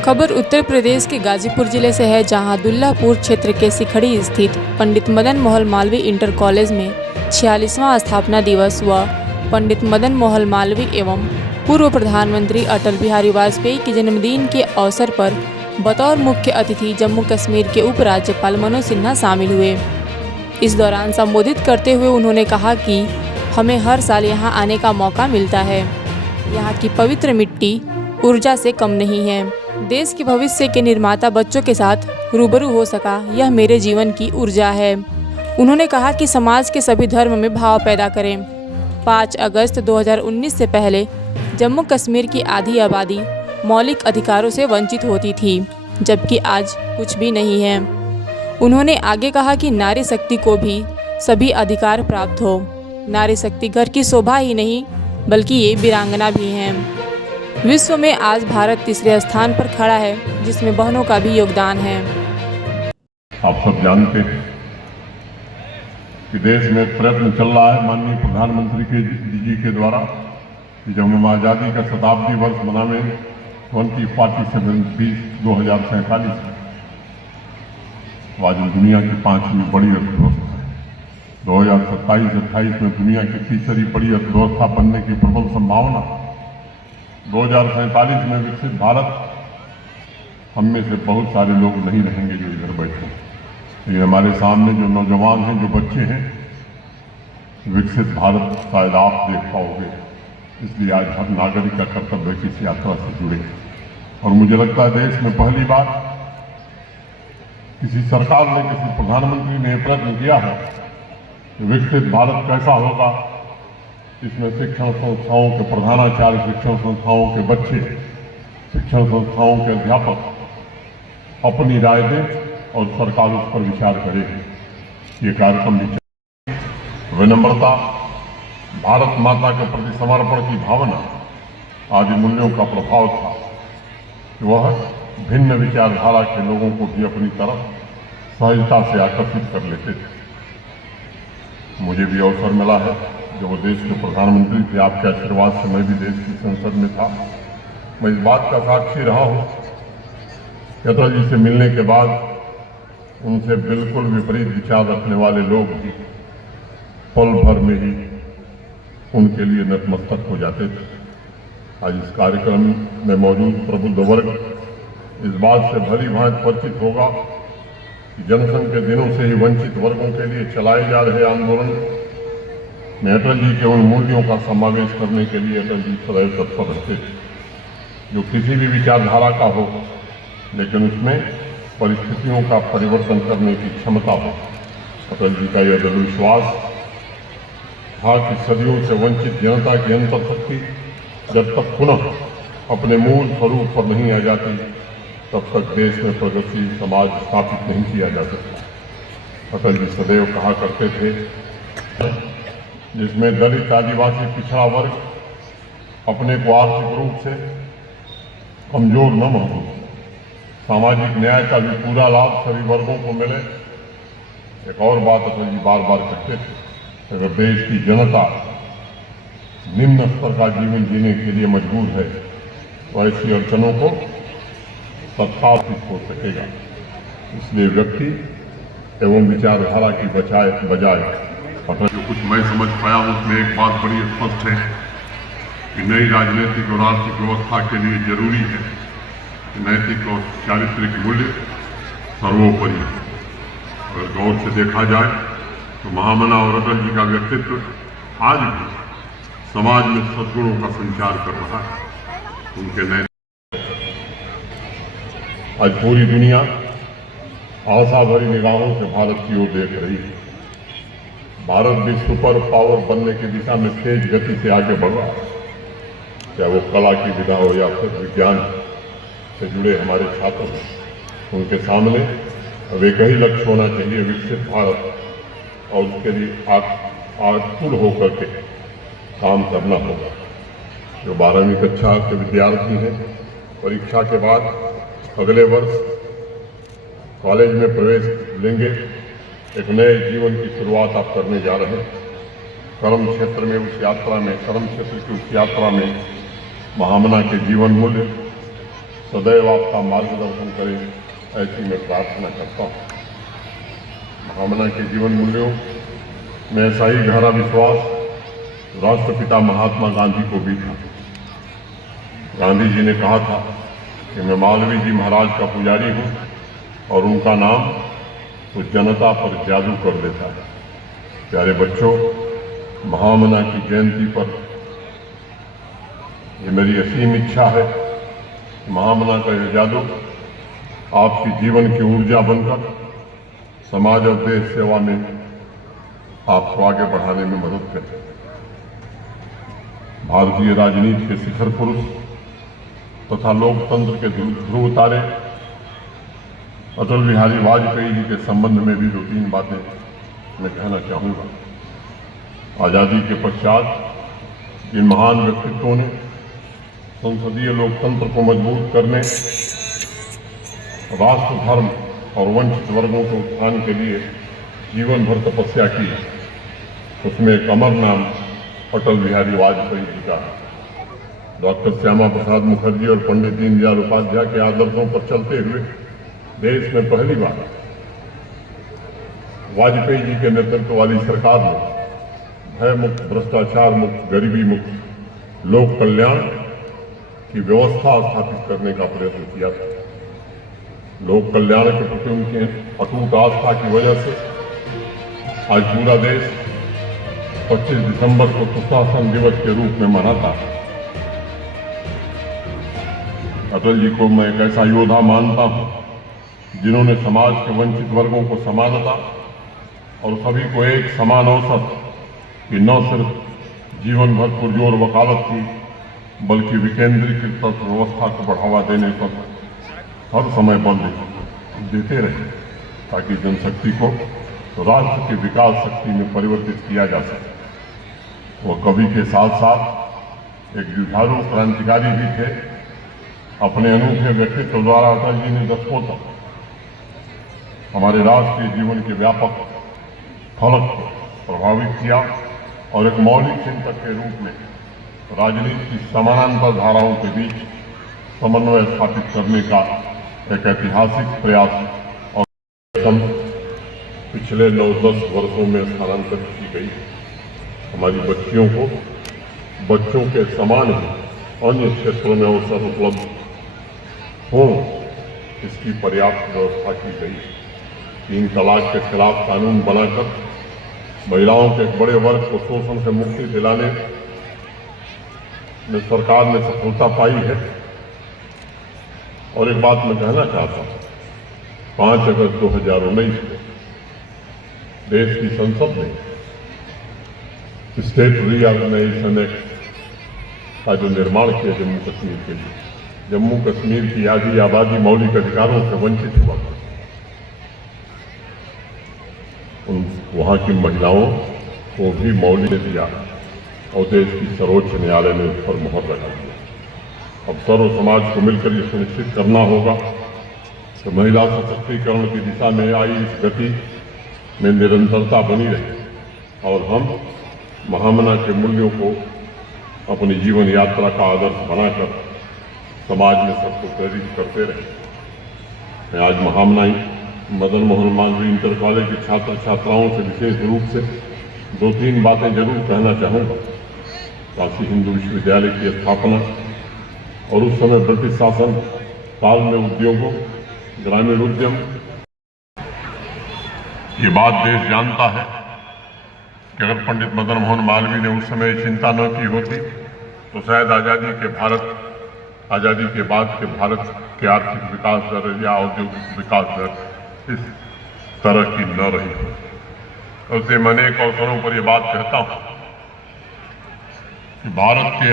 खबर उत्तर प्रदेश के गाजीपुर जिले से है, जहां दुल्लापुर क्षेत्र के सिखड़ी स्थित पंडित मदन मोहन मालवीय इंटर कॉलेज में 46वां स्थापना दिवस व पंडित मदन मोहन मालवीय एवं पूर्व प्रधानमंत्री अटल बिहारी वाजपेयी के जन्मदिन के अवसर पर बतौर मुख्य अतिथि जम्मू कश्मीर के उपराज्यपाल मनोज सिन्हा शामिल हुए। इस दौरान संबोधित करते हुए उन्होंने कहा कि हमें हर साल यहाँ आने का मौका मिलता है। यहाँ की पवित्र मिट्टी ऊर्जा से कम नहीं है। देश के भविष्य के निर्माता बच्चों के साथ रूबरू हो सका, यह मेरे जीवन की ऊर्जा है। उन्होंने कहा कि समाज के सभी धर्म में भाव पैदा करें। 5 अगस्त 2019 से पहले जम्मू कश्मीर की आधी आबादी मौलिक अधिकारों से वंचित होती थी, जबकि आज कुछ भी नहीं है। उन्होंने आगे कहा कि नारी शक्ति को भी सभी अधिकार प्राप्त हो। नारी शक्ति घर की शोभा ही नहीं, बल्कि ये वीरांगना भी हैं। विश्व में आज भारत तीसरे स्थान पर खड़ा है, जिसमें बहनों का भी योगदान है। आप सब जानते हैं कि देश में प्रयत्न चल रहा है माननीय प्रधानमंत्री जी के द्वारा कि जब हम आज़ादी का शताब्दी वर्ष मनाने 2047 आज दुनिया की 5वीं बड़ी अर्थव्यवस्था है। 2027-28 में दुनिया की तीसरी बड़ी अर्थव्यवस्था बनने की प्रबल संभावना। 2047 में विकसित भारत, हम में से बहुत सारे लोग नहीं रहेंगे जो इधर बैठे हैं, लेकिन हमारे सामने जो नौजवान हैं, जो बच्चे हैं, विकसित भारत शायद आप देख पाओगे। इसलिए आज हर नागरिक का कर्तव्य है कि इस यात्रा से जुड़े। और मुझे लगता है देश में पहली बार किसी सरकार ने, किसी प्रधानमंत्री ने प्रयत्न किया है कि विकसित भारत कैसा होगा। इसमें शिक्षण संस्थाओं के प्रधानाचार्य, शिक्षण संस्थाओं के बच्चे, शिक्षण संस्थाओं के अध्यापक अपनी राय दें और सरकार उस पर विचार करे। ये कार्यक्रम विचार, विनम्रता, भारत माता के प्रति समर्पण की भावना आदि मूल्यों का प्रभाव था। वह भिन्न विचारधारा के लोगों को भी अपनी तरफ सहजता से आकर्षित कर लेते थे। मुझे भी अवसर मिला है, जब वो देश के प्रधानमंत्री थे, आपके आशीर्वाद से मैं भी देश की संसद में था। मैं इस बात का साक्षी रहा हूँ कि अटल जी से मिलने के बाद उनसे बिल्कुल विपरीत विचार रखने वाले लोग भी पल भर में ही उनके लिए नतमस्तक हो जाते थे। आज इस कार्यक्रम में मौजूद प्रबुद्ध वर्ग इस बात से भली भांति परिचित होगा कि जनसंघ के दिनों से ही वंचित वर्गों के लिए चलाए जा रहे आंदोलन में अटल जी के उन मूल्यों का समावेश करने के लिए अटल जी सदैव तत्पर रहते थे, जो किसी भी विचारधारा का हो, लेकिन उसमें परिस्थितियों का परिवर्तन करने की क्षमता हो। अटल जी का यह दृढ़ विश्वास था कि सदियों से वंचित जनता की अंतर शक्ति जब तक पुनः अपने मूल स्वरूप पर नहीं आ जाती, तब तक देश में प्रगतिशील समाज स्थापित नहीं किया जा सकता। अटल जी सदैव कहा करते थे, जिसमें दलित, आदिवासी, पिछड़ा वर्ग अपने को आर्थिक रूप से कमजोर न महसूस, सामाजिक न्याय का भी पूरा लाभ सभी वर्गों को मिले। एक और बात अटल जी बार बार कहते थे, अगर देश की जनता निम्न स्तर का जीवन जीने के लिए मजबूर है, तो ऐसी अड़चनों को तत्काल हो सकेगा। इसलिए व्यक्ति एवं विचारधारा की बजाय जो कुछ मैं समझ पाया हूँ, उसमें एक बात बड़ी स्पष्ट है कि नई राजनीतिक और आर्थिक व्यवस्था के लिए जरूरी है कि नैतिक और चारित्रिक मूल्य सर्वोपरि। अगर गौर से देखा जाए तो महामना और अटल जी का व्यक्तित्व आज भी समाज में सद्गुणों का संचार कर रहा है। उनके नैतिक आज पूरी दुनिया आशा भरी निगाहों से भारत की ओर देख रही है। भारत भी सुपर पावर बनने की दिशा में तेज गति से आगे बढ़ रहा है। चाहे वो कला की विधा हो या फिर विज्ञान से जुड़े हमारे छात्र हैं, उनके सामने अब एक ही लक्ष्य होना चाहिए, विकसित भारत, और उसके लिए आतुर होकर के काम करना होगा। जो 12वीं कक्षा के विद्यार्थी हैं, परीक्षा के बाद अगले वर्ष कॉलेज में प्रवेश लेंगे। एक नए जीवन की शुरुआत आप करने जा रहे हैं। कर्म क्षेत्र में उस यात्रा में, कर्म क्षेत्र की उस यात्रा में महामना के जीवन मूल्य, सदैव आपका मार्गदर्शन करें, ऐसी मैं प्रार्थना करता हूँ। महामना के जीवन मूल्यों में ऐसा ही गहरा विश्वास राष्ट्रपिता महात्मा गांधी को भी था। गांधी जी ने कहा था कि मैं मालवीय जी महाराज का पुजारी हूँ और उनका नाम तो जनता पर जादू कर देता है। प्यारे बच्चों, महामना की जयंती पर ये मेरी असीम इच्छा है कि महामना का यह जादू आपकी जीवन की ऊर्जा बनकर समाज और देश सेवा में आपको आगे बढ़ाने में मदद करे। भारतीय राजनीति के शिखर पुरुष तथा लोकतंत्र के ध्रुव तारे अटल बिहारी वाजपेयी जी के संबंध में भी 2-3 बातें मैं कहना चाहूँगा। आज़ादी के पश्चात इन महान व्यक्तित्वों ने संसदीय लोकतंत्र को मजबूत करने, राष्ट्र धर्म और वंचित वर्गों के उत्थान के लिए जीवन भर तपस्या की। उसमें एक अमर नाम अटल बिहारी वाजपेयी जी का है। डॉक्टर श्यामा प्रसाद मुखर्जी और पंडित दीनदयाल उपाध्याय के आदर्शों पर चलते हुए देश में पहली बार वाजपेयी जी के नेतृत्व वाली सरकार ने भय मुक्त, भ्रष्टाचार मुक्त, गरीबी मुक्त, लोक कल्याण की व्यवस्था स्थापित करने का प्रयत्न किया था। लोक कल्याण के प्रति उनके अटूट आस्था की वजह से आज पूरा देश 25 दिसंबर को सुशासन दिवस के रूप में मनाता है। अटल जी को मैं एक ऐसा योद्धा मानता हूं जिन्होंने समाज के वंचित वर्गों को समानता और सभी को एक समान अवसर की न सिर्फ जीवन भर पुरजोर वकालत की, बल्कि विकेंद्रीकृत व्यवस्था को बढ़ावा देने पर हर समय बल देते रहे, ताकि जनशक्ति को राष्ट्र के विकास शक्ति में परिवर्तित किया जा सके। वह कवि के साथ साथ एक जुझारू क्रांतिकारी भी थे। अपने अनूठे व्यक्तित्व द्वारा अटल जी ने दशकों तक हमारे राष्ट्रीय जीवन के व्यापक फलक को प्रभावित किया और एक मौलिक चिंतक के रूप में राजनीति की समानांतर धाराओं के बीच समन्वय स्थापित करने का एक ऐतिहासिक प्रयास और पिछले 9-10 वर्षों में स्थानांतरित की गई। हमारी बच्चियों को बच्चों के समान ही अन्य क्षेत्रों में अवसर उपलब्ध हो, इसकी पर्याप्त व्यवस्था की गई। 3 तलाक के खिलाफ कानून बनाकर महिलाओं के एक बड़े वर्ग को शोषण से मुक्ति दिलाने में सरकार ने सफलता पाई है। और एक बात मैं कहना चाहता हूँ, 5 अगस्त 2019 को देश की संसद ने स्टेट रीऑर्गेनाइजेशन एक्ट का जो निर्माण किया जम्मू कश्मीर के लिए, जम्मू कश्मीर की आधी आबादी मौलिक अधिकारों से वंचित हुआ। वहां की महिलाओं को भी मौलिक दिया और देश की सर्वोच्च न्यायालय ने उस पर मोहर लगा दिया। अब सर्व समाज को मिलकर ये सुनिश्चित करना होगा कि महिला सशक्तिकरण की दिशा में आई इस गति में निरंतरता बनी रहे और हम महामना के मूल्यों को अपनी जीवन यात्रा का आदर्श बनाकर समाज में सबको प्रेरित करते रहे। मैं आज महामना मदन मोहन मालवीय इंटर कॉलेज के छात्र छात्राओं से विशेष रूप से 2-3 बातें जरूर कहना चाहूँगा। काशी हिंदू विश्वविद्यालय की स्थापना और उस समय ब्रिटिश शासन काल में उद्योगों, ग्रामीण उद्यम, ये बात देश जानता है कि अगर पंडित मदन मोहन मालवीय ने उस समय चिंता न की होती तो शायद आज़ादी के बाद के भारत के आर्थिक विकास दर या औद्योगिक विकास दर इस तरह की न रही हो। उससे मैं अनेक अवसरों पर यह बात कहता हूँ कि भारत के